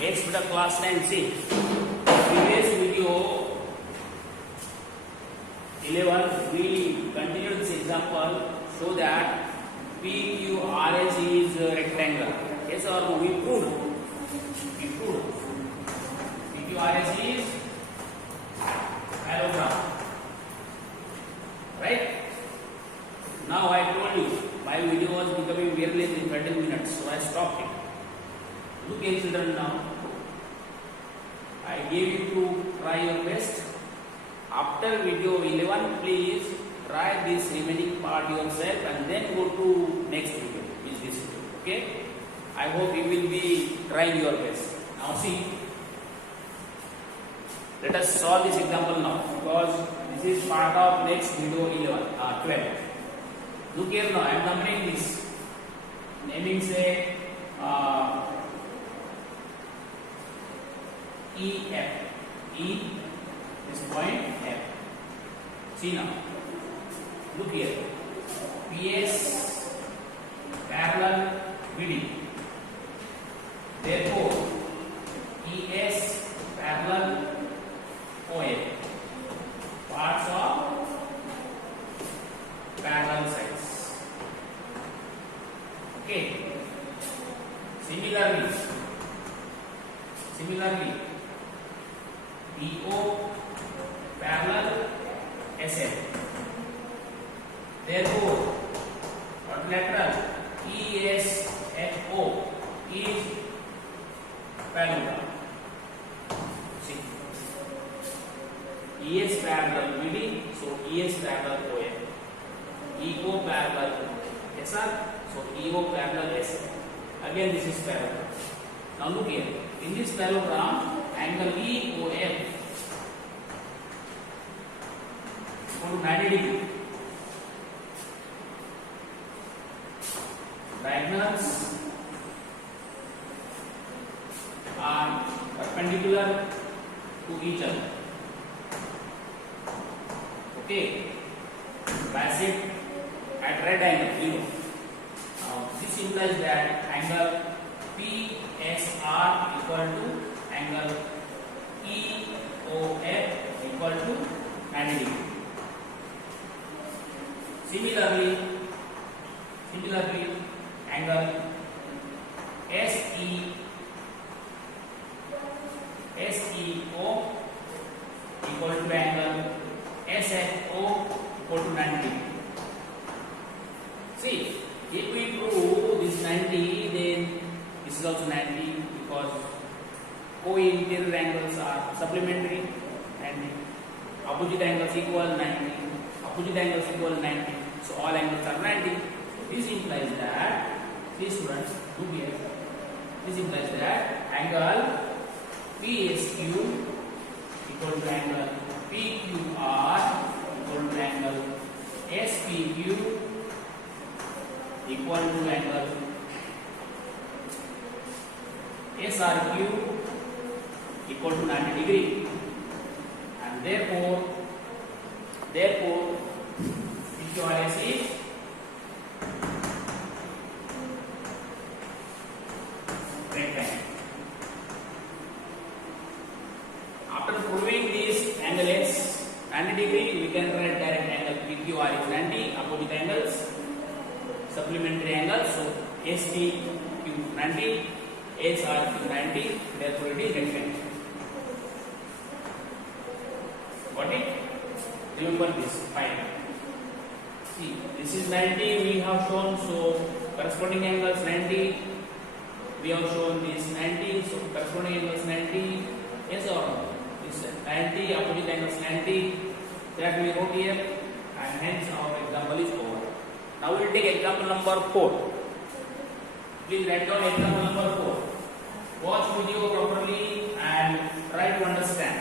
Yes, beta class 9. See, previous video 11 we continue this example. Show that PQRS is a rectangle. Yes or no? We proved. PQRS is parallelogram. Right? Now I told you my video was becoming very less in 30 minutes, so I stopped it. Look here, children, now. I gave you to try your best. After video 11, please try this remaining part yourself and then go to next video, which is this video. Okay? I hope you will be trying your best. Now see, let us solve this example now because this is part of next video 12. Look here now, I am numbering this. Naming say EF. E is point F. See now. Look here. PS parallel BD. Therefore, ES parallel OF. Parts of parallel sides. Okay. Similarly, BO parallel SM. Therefore, quadrilateral ESFO is parallelogram. See, ES parallel BD, so ES parallel OF. EO parallel SR, so EO parallel SM. Again, this is parallel. Now look here. In this parallelogram, angle EOF equal to 90 degree. Diagonals are perpendicular to each other. Okay. Basic at right angle 0. Now this implies that angle PSR equal to angle EOF equal to 90 degree. Similarly, angle SEO equal to angle SFO equal to 90 degree. See, if we prove this 90, then this is also 90 because co-interior angles are supplementary and opposite angles equal 90. Opposite angles equal 90. So all angles are 90. So this implies that, see students, look here. This implies that angle PSQ equal to angle PQR equal to angle SPQ equal to angle SRQ equal to 90 degree, and therefore PQRS is rectangle. After proving this angle S 90 degree, we can write direct angle PQR is 90, opposite angles, supplementary angles, so SPQ 90, SRQ 90, therefore it is rectangle. Got it? Remember this, fine. See, this is 90 we have shown, so corresponding angles 90. We have shown this 90, so corresponding angles 90. Yes or no? This 90, opposite angles 90. That we wrote here, and hence our example is over. Now we will take example number 4. Please write down example number 4. Watch video properly and try to understand.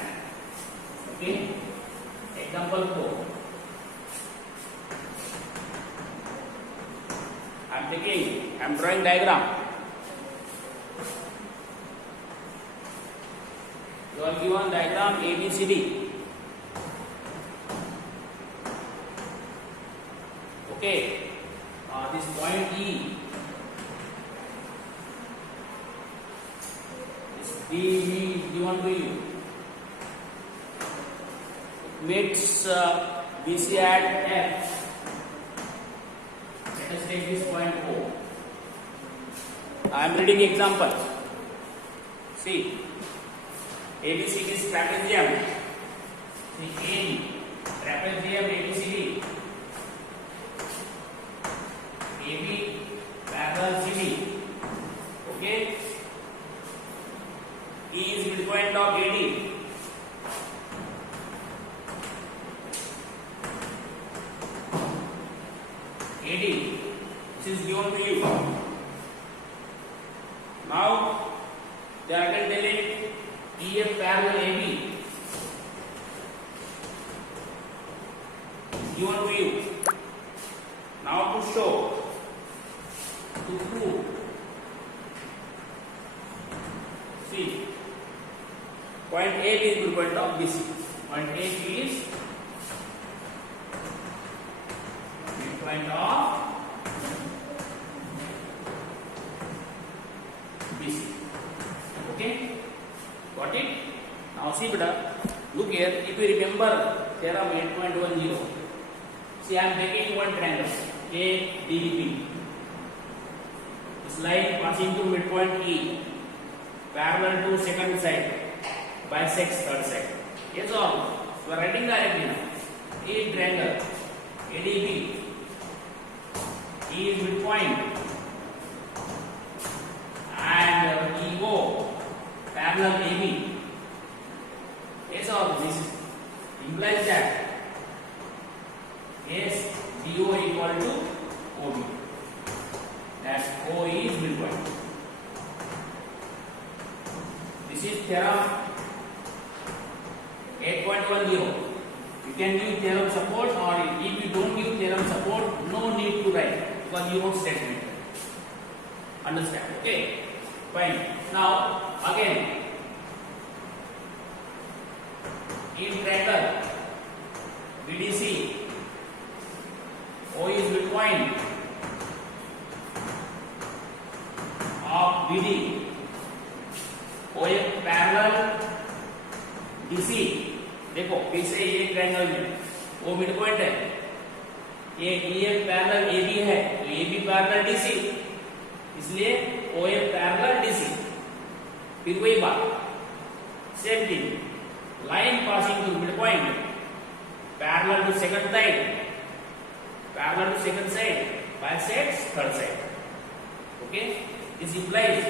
Okay? Example 4. I am drawing diagram. You are given diagram ABCD. Okay. This point E D1 to U. It meets BC at F. Let us take this point O. I am reading example. See, ABCD is trapezium. See, AD, trapezium ABCD. AB parallel CD. Okay. E is midpoint of AD. AD. This is given to you. Now they are telling EF parallel AB. Given to you. Now to show. To prove. See, point A is midpoint of BC. Point A is midpoint of BC. Okay, got it? Now see, beta, look here. If you remember theorem 8.10, see, I am taking one triangle ADB. This line passing to midpoint E, parallel to second side, bisects third side. Yes or we are writing directly now. A triangle ADB. E is midpoint and EO parallel AB. Yes or this implies that yes, DO equal to OB. That O is midpoint. This is theorem 8.10. You can give theorem support, or if you don't give theorem support, no need to write because you won't statement. Understand? Okay. Fine. Now again, in triangle BDC, O is midpoint of BD. OF parallel DC. देखो फिर से ये triangle में वो mid point है, ये EF parallel AB है तो AB पैरेलल DC, इसलिए OF पैरेलल DC. फिर वही बात, same thing, line passing to mid point parallel to second side bisects third side. Okay, this implies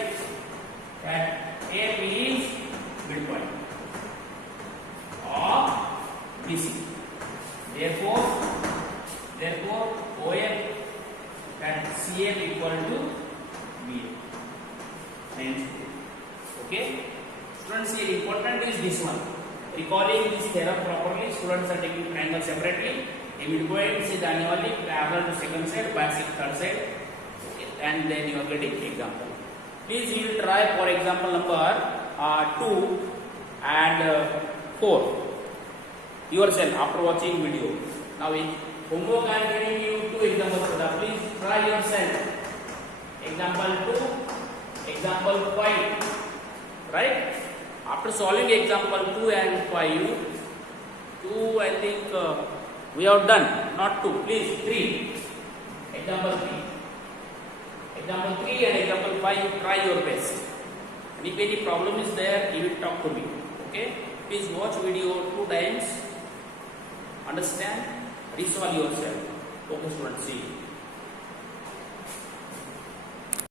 that F is midpoint of BC. Therefore, OF and CF equal to BF. Okay, students, here important is this one. Recalling this theorem properly, students are taking triangle separately. A midpoint से जाने वाली parallel to second side, bisect third side, and then you are getting example. Please you will try for example number 2 and 4 yourself after watching video. Now in homework I am giving you 2 examples. Please try yourself. Example 2, example 5. Right? After solving example 2 and 5, 2 I think we have done. Not 2. Please 3. Example 3. Example 3 and example 5, you try your best. And if any problem is there, you will talk to me. Okay? Please watch video 2 times. Understand? Resolve yourself.